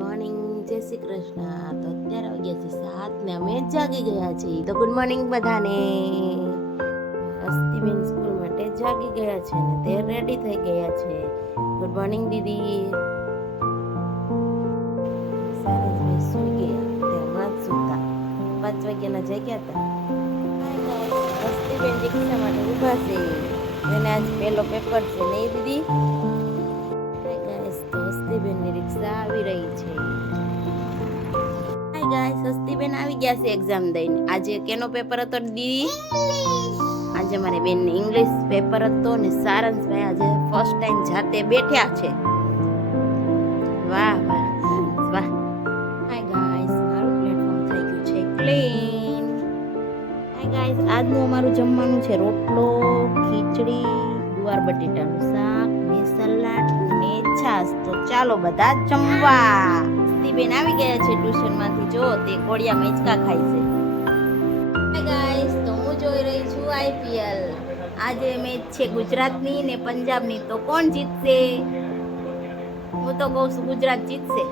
Morning, જય શ્રી કૃષ્ણ. તો અત્યારે વાગ્યા છે 7 ને અમે જાગી ગયા છીએ. તો ગુડ મોર્નિંગ બધાને. અસ્તિબેન સ્કૂલ માટે જાગી ગયા છે ને તે રેડી થઈ ગયા છે. ગુડ મોર્નિંગ દીદી. સરસ સુઈ ગયા, તે હમણાં જ સૂતા 5 વાગ્યાના જાગ્યા હતા. અસ્તિબેન રિક્ષા માટે ઊભા છે, એને આજ પહેલો પેપર છે નહીં દીદી? હસ્તીબેનની રિક્ષા આવી રહી છે. હાય ગાઈસ, હસ્તીબેન આવી ગયા છે એક્ઝામ દઈને. આજે કેનો પેપર હતો દીદી? આજે મારી બેનને ઇંગ્લિશ પેપર હતો ને સારંશભાઈ આજે ફર્સ્ટ ટાઈમ જાતે બેઠ્યા છે. વાહ વાહ વાહ. હાય ગાઈસ, મારું પ્લેટફોર્મ થઈ ગયું છે ક્લીન. હાય ગાઈસ, આજનું અમારું જમવાનું છે રોટલો, ખીચડી, ગુવાર બટેટાનું શાક ને સલાડ ને છાશ. તો ચાલો બધા જમવા. હસ્તીબેન આવી ગયા છે ટ્યુશન માંથી. જો તે કોળિયા મેચકા ખાય છે. હાય ગાઈસ, તો હું જોઈ રહી છું આઈપીએલ. આજે મેચ છે ગુજરાતની ને પંજાબની. તો કોણ જીતશે? હું તો કહું છું ગુજરાત જીતશે.